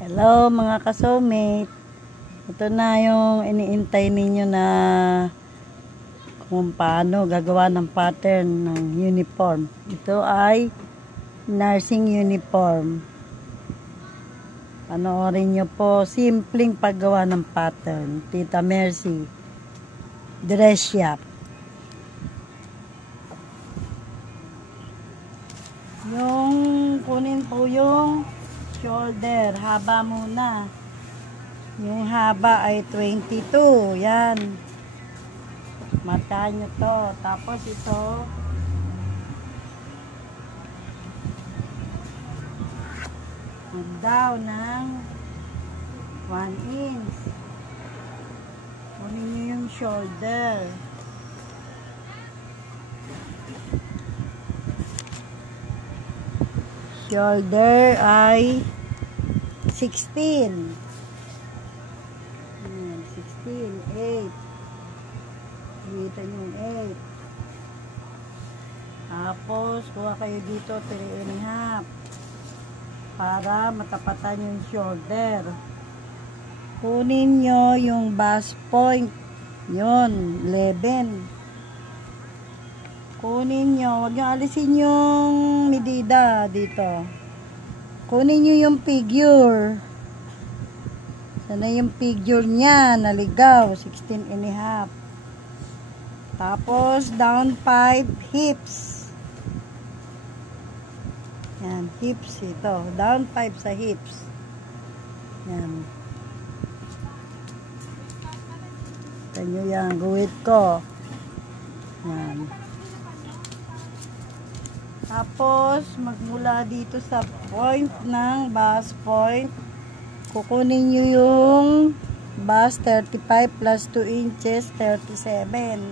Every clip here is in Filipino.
Hello mga ka-soulmate. Ito na yung iniintay ninyo na kung paano gagawa ng pattern ng uniform. Ito ay nursing uniform. Panoorin nyo po, simpleng paggawa ng pattern. Tita Mercy, dress shop. Yung kunin po yung shoulder, haba muna. Yung haba ay 22. Yan. Matahan nyo to. Tapos ito, mag-down ng 1 inch. Kunin nyo yung shoulder. Shoulder ay 16. 16, 8. Dito yung 8. Tapos, kuha kayo dito 3.5 para matapatan yung shoulder. Kunin nyo yung bust point. Yun, 11. Kunin nyo, huwag nyo alisin yung medida dito. Kunin nyo yung figure. Sana yung figure niya, naligaw, 16.5. Tapos, down 5 hips. Yan, hips ito. Down 5 sa hips. Yan. Ito nyo yan, guhit ko. Yan. Tapos, magmula dito sa point ng bust point, kukunin nyo yung bust 35 plus 2 inches, 37.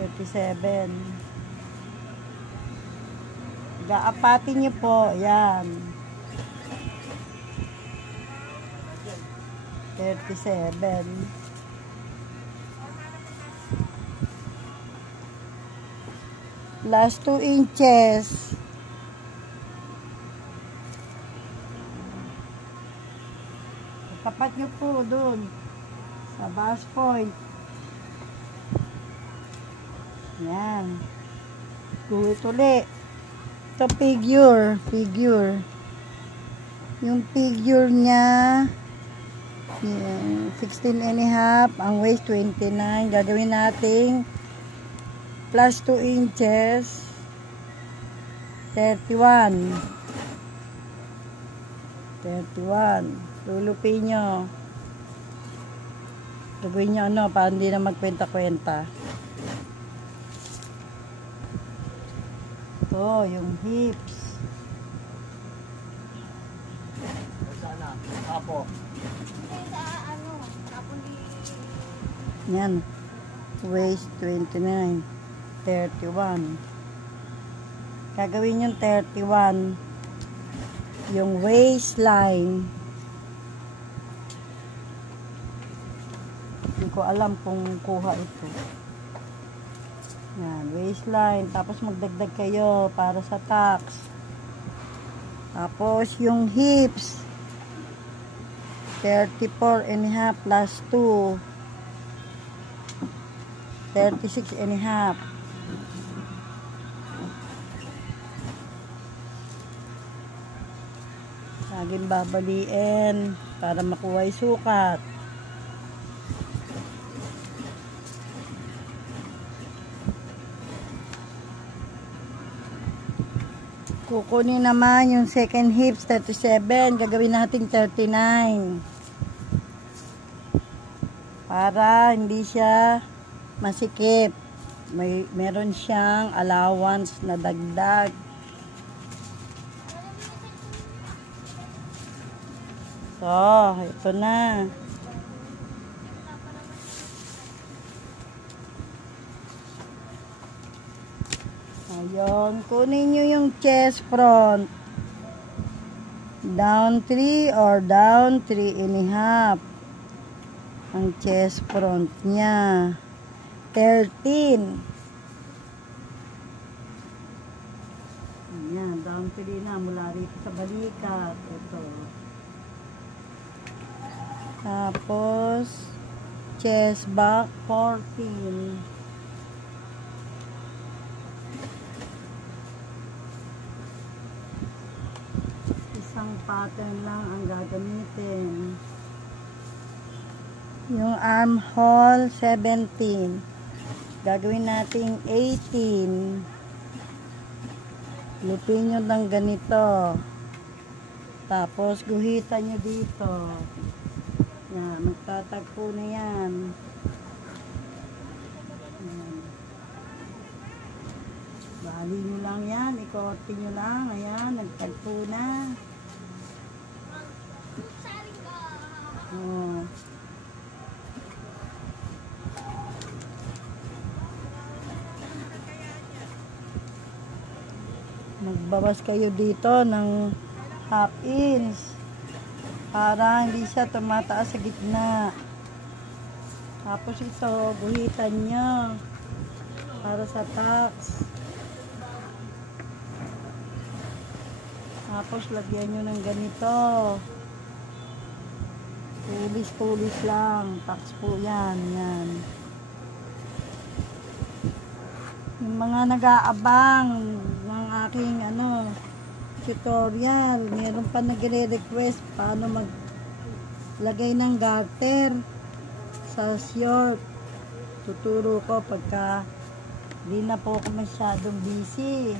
37. Gaapatin nyo po, yan. 37. Plus 2 inches. Tapat nyo po dun sa bust point. Yan. Guhit uli. Ito figure. Figure. Yung figure niya 16.5. Ang waist 29. Gagawin nating plus 2 inches 31. Lulupin nyo. Gagawin nyo ano para hindi na magkwenta-kwenta. Ito yung hips. Yan, waist 29, 31. Gagawin yung 31 yung waistline. Hindi ko alam kung kuha ito. Yan, waistline. Tapos magdagdag kayo para sa tax. Tapos yung hips 34.5 plus 2 36.5. Laging babaliin para makuha yung sukat. Kukunin naman yung second hips 37. Gagawin natin 39 para hindi siya masikip. Meron siyang allowance na dagdag. So, ito na. Ayun, kunin nyo yung chest front. Down 3 or down 3.5. Ang chest front niya 13. Ayan, down 3 na mula rito sa balikat. Ito. Tapos, chest back, 14. Isang pattern lang ang gagamitin. Yung armhole, 17. Gagawin natin 18. Lupin nyo ng ganito. Tapos, guhitan nyo dito. Yan, magtatagpo na yan. Yan. Bali nyo lang yan, ikote nyo lang. Ayan, nagtagpo na. Oh. Magbawas kayo dito ng half inch para hindi siya tumataas sa gitna. Tapos ito, guhitan nyo para sa tax. Tapos lagyan nyo ng ganito. Tulis-tulis lang. Tax po yan. Yan. Yung mga nag-aabang ng aking tutorial, meron pa nagre-request paano maglagay ng garter sa short. Tuturo ko pagka di na po ako masyadong busy.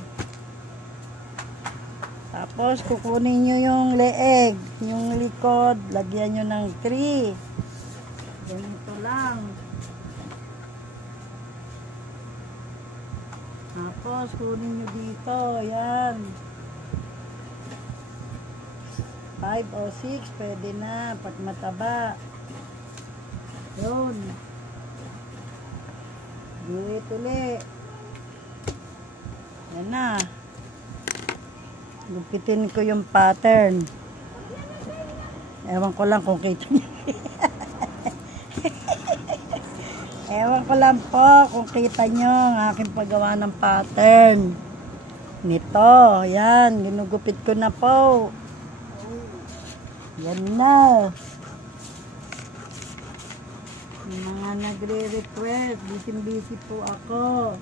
Tapos kukunin nyo yung leeg, yung likod, lagyan nyo ng 3. Ganito lang. Tapos, kunin nyo dito. Ayan. 5 o 6, pwede na. Pag mataba. Yun. Guhit ulit. Yan na. Gupitin ko yung pattern. Ewan ko lang kung kita nyo. Ewan ko lang po kung kita nyo ang aking paggawa ng pattern. Nito, yan, ginugupit ko na po. Yan na. Yung mga nagre-request, busy po ako.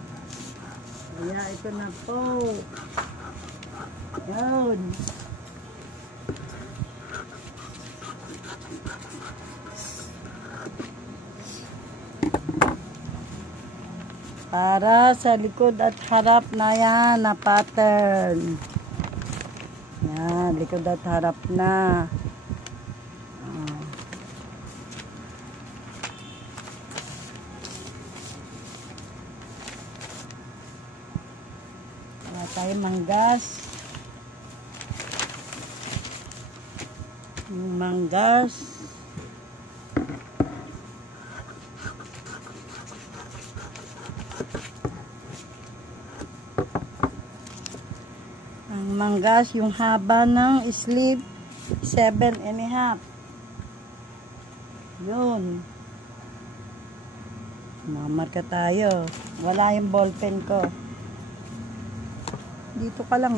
Kaya ito na po. Yan. Para sa likod at harap na yan na pattern. Yan, likod at harap na. Wala tayo manggas. Manggas. Manggas yung haba ng sleeve 7.5. Yun. Mamarka tayo. Wala yung ballpen ko. Dito ka lang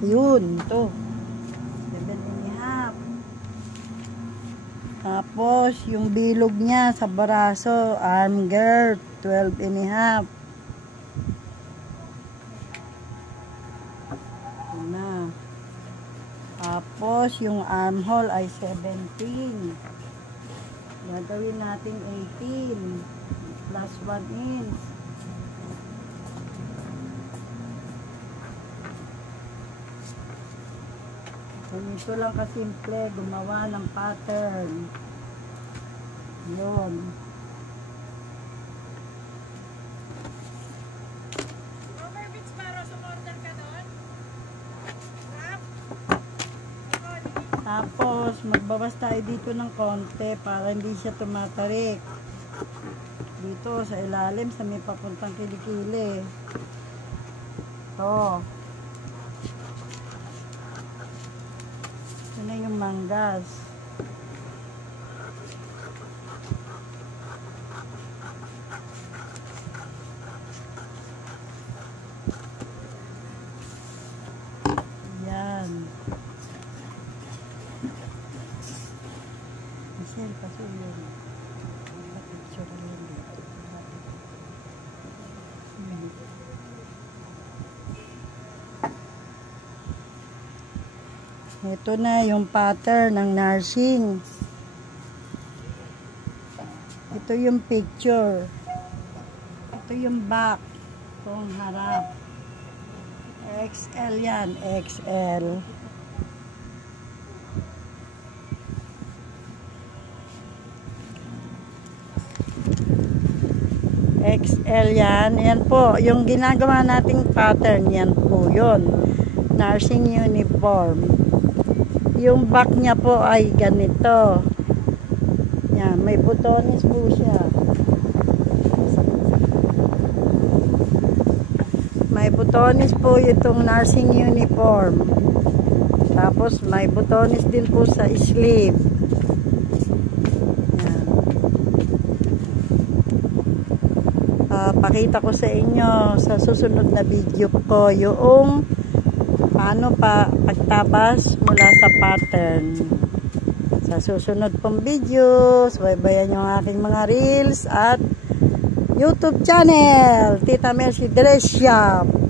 Yun. Ito. 7.5. Tapos yung bilog niya sa braso, arm girth 12.5. Na. Tapos yung armhole ay 17. Gagawin natin 18 plus 1 inch. Ganito lang kasimple gumawa ng pattern. Yun. Tapos, magbawas tayo dito ng konti para hindi siya tumatarik. Dito, sa ilalim, sa may papuntang kilikili. Ito. Ito na yung manggas. Sel, pasulong. Picture rin dito. Ito na yung pattern ng nursing. Ito yung picture. Ito yung back. Itong harap. XL yan. XL. XL yan. Yan po. Yung ginagawa nating pattern. Yan po yun. Nursing uniform. Yung back niya po ay ganito. Yan. May butones po siya. May butones po itong nursing uniform. Tapos may butones din po sa sleeve. Yan. Pakita ko sa inyo sa susunod na video ko yung paano pagtabas mula sa pattern. Sa susunod pong video, subaybayan yung aking mga reels at YouTube channel, Tita Mercy Dress Shop.